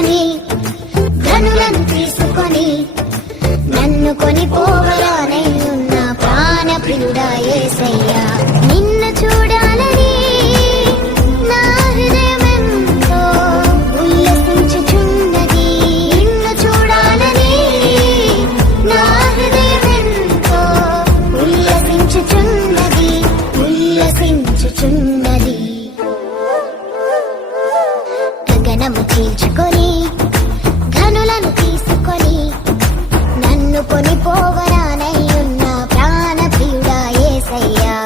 చీల్చుకొని ధనులను తీసుకొని నన్ను కొనిపోవరానై ఉన్న ప్రాణ ప్రియుడా యేసయ్యా. నిన్ను చూడాలని నా హృదయమెంతో ఉల్లసించుచున్నది. నిన్ను చూడాలని నా హృదయమెంతో ఉల్లసించుచున్నది. గగనము చీల్చుకొని ధనులను తీసుకొని నన్ను కొనిపోవరానై ఉన్న ప్రాణ ప్రియుడా యేసయ్యా.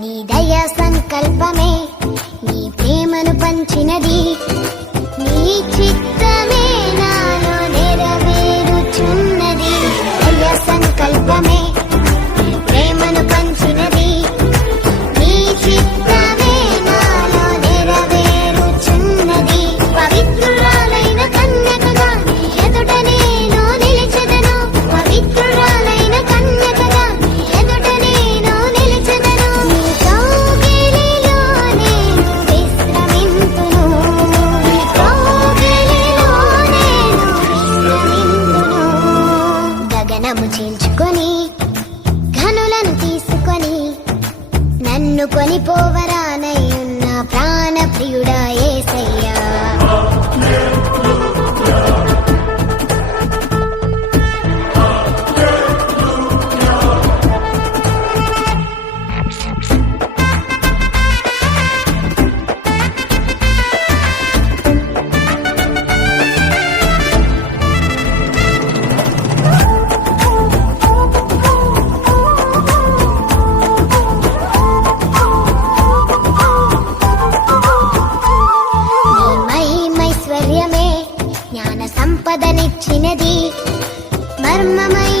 నీ దయా సంకల్పమే నీ ప్రేమను పంచినది. నీ చిత్తమే నాలో నెరవేరుచున్నది. దయా సంకల్పమే నీ ప్రేమను పంచినది. నీ చిత్తమే నాలో నెరవేరుచున్నది. పవిత్రురాలైన కన్యకగా నీ ఎదుట నేను నిలిచెదను. పవిత్రురాలైన కన్యకగా నీ ఎదుట నేను నిలిచెదను. నీ కౌగిలిలో నేను విశ్రమింతును. నీ కౌగిలిలో నేను విశ్రమింతును. గగనము చీల్చుకొని ఘనులను తీసుకొని నన్ను కొనిపోవరానై ఉన్న ప్రాణ ప్రియుడా యేసయ్యా. జ్ఞాన సంపదనిచ్చినది. మర్మమై